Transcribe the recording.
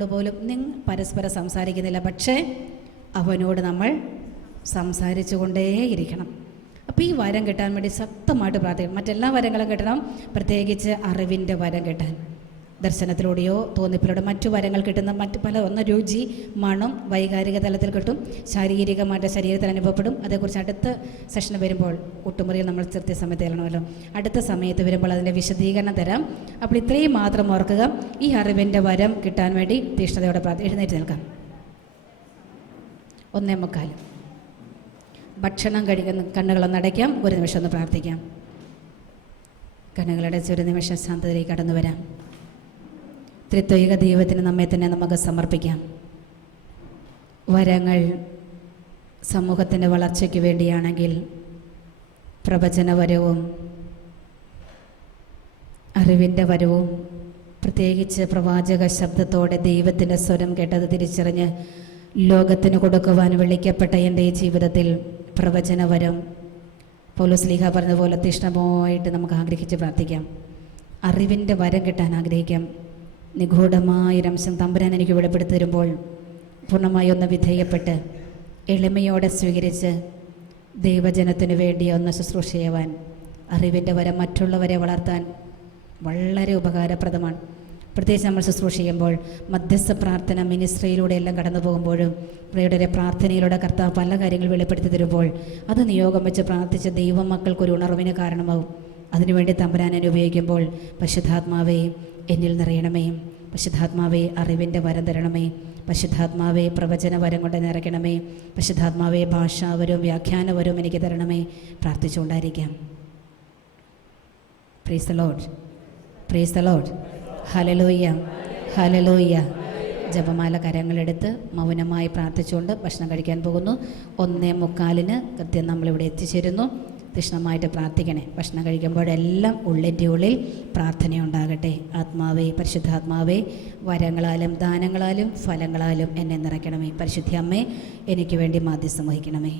പോലും പരസ്പരം സംസാരിക്കുന്നില്ല, പക്ഷേ അവനോട് നമ്മൾ സംസാരിച്ചു കൊണ്ടേയിരിക്കണം. അപ്പോൾ ഈ വരം കിട്ടാൻ വേണ്ടി ശക്തമായിട്ട് പ്രാർത്ഥിക്കണം. മറ്റെല്ലാ വരങ്ങളും കിട്ടണം, പ്രത്യേകിച്ച് അറിവിൻ്റെ വരം കിട്ടാൻ. ദർശനത്തിലൂടെയോ തോന്നിപ്പിലൂടെ മറ്റു വരങ്ങൾ കിട്ടുന്ന മറ്റ് പല രുചി, മണം, വൈകാരിക തലത്തിൽ കിട്ടും, ശാരീരികമായിട്ട് ശരീരത്തിൽ അനുഭവപ്പെടും. അതേക്കുറിച്ച് അടുത്ത സെഷൻ വരുമ്പോൾ ഒട്ടുമുറിയിൽ നമ്മൾ കൃത്യസമയത്ത് ചെല്ലണമല്ലോ, അടുത്ത സമയത്ത് വരുമ്പോൾ അതിൻ്റെ വിശദീകരണം തരാം. അപ്പോൾ ഇത്രയും മാത്രം ഓർക്കുക, ഈ അറിവിൻ്റെ വരം കിട്ടാൻ വേണ്ടി തീഷ്ണതയോടെ എഴുന്നേറ്റ് നിൽക്കാം. 1:45. ഭക്ഷണം കഴിക്കുന്ന കണ്ണുകളൊന്ന് അടയ്ക്കാം. ഒരു നിമിഷം ഒന്ന് പ്രാർത്ഥിക്കാം. കണ്ണുകളടച്ച് ഒരു നിമിഷം ശാന്തതയിലേക്ക് കടന്നു വരാം. ത്രിത്വൈക ദൈവത്തിന് നമ്മെ തന്നെ നമുക്ക് സമർപ്പിക്കാം. വരങ്ങൾ സമൂഹത്തിൻ്റെ വളർച്ചയ്ക്ക് വേണ്ടിയാണെങ്കിൽ പ്രവചനവരവും അറിവിൻ്റെ വരവും, പ്രത്യേകിച്ച് പ്രവാചക ശബ്ദത്തോടെ ദൈവത്തിൻ്റെ സ്വരം കേട്ടത് തിരിച്ചറിഞ്ഞ് ലോകത്തിന് കൊടുക്കുവാൻ വിളിക്കപ്പെട്ട എൻ്റെ ഈ ജീവിതത്തിൽ പ്രവചനവരം പൗലോസ് ശ്ലീഹ പറഞ്ഞതുപോലെ തീഷ്ണമായിട്ട് നമുക്ക് ആഗ്രഹിച്ച് പ്രാർത്ഥിക്കാം. അറിവിൻ്റെ വരം കിട്ടാൻ ആഗ്രഹിക്കാം. നിഗൂഢമായൊരംശം തമ്പുരാൻ എനിക്ക് വെളിപ്പെടുത്തി തരുമ്പോൾ പൂർണ്ണമായി ഒന്ന് വിധേയപ്പെട്ട് എളിമയോടെ സ്വീകരിച്ച് ദൈവജനത്തിനു വേണ്ടി ഒന്ന് ശുശ്രൂഷ ചെയ്യുവാൻ, അറിവിൻ്റെ വരം മറ്റുള്ളവരെ വളർത്താൻ വളരെ ഉപകാരപ്രദമാണ്. പ്രത്യേകിച്ച് നമ്മൾ ശുശ്രൂഷ ചെയ്യുമ്പോൾ മധ്യസ്ഥ പ്രാർത്ഥന മിനിസ്ട്രിയിലൂടെ എല്ലാം കടന്നു പോകുമ്പോഴും പ്രിയരുടെ പ്രാർത്ഥനയിലൂടെ കർത്താവ് പല കാര്യങ്ങൾ വെളിപ്പെടുത്തി തരുമ്പോൾ അത് നിയോഗം വെച്ച് പ്രാർത്ഥിച്ച ദൈവമക്കൾക്കൊരു ഉണർവിന് കാരണമാവും. അതിനുവേണ്ടി തമ്പുരാനെ ഉപയോഗിക്കുമ്പോൾ പരിശുദ്ധാത്മാവേ എന്നിൽ നിറയണമേ, പരിശുദ്ധാത്മാവേ അറിവിൻ്റെ വരം തരണമേ, പരിശുദ്ധാത്മാവേ പ്രവചന വരം കൊണ്ട് നിറയ്ക്കണമേ, പരിശുദ്ധാത്മാവേ ഭാഷാവരും വ്യാഖ്യാനവരും എനിക്ക് തരണമേ. പ്രാർത്ഥിച്ചുകൊണ്ടായിരിക്കാം. Praise the Lord, praise the Lord. Hallelujah, hallelujah. ജപമാല കരങ്ങളെടുത്ത് മൗനമായി പ്രാർത്ഥിച്ചുകൊണ്ട് ഭക്ഷണം കഴിക്കാൻ പോകുന്നു. 1:45 കൃത്യം നമ്മളിവിടെ എത്തിച്ചേരുന്നു. തീഷ്ണമായിട്ട് പ്രാർത്ഥിക്കണേ. ഭക്ഷണം കഴിക്കുമ്പോഴെല്ലാം ഉള്ളിൻ്റെ ഉള്ളിൽ പ്രാർത്ഥനയുണ്ടാകട്ടെ. ആത്മാവേ, പരിശുദ്ധാത്മാവേ, വരങ്ങളാലും ദാനങ്ങളാലും ഫലങ്ങളാലും എന്നെ നിറയ്ക്കണമേ. പരിശുദ്ധ അമ്മേ, എനിക്ക് വേണ്ടി മാധ്യസ്ഥം വഹിക്കണമേ.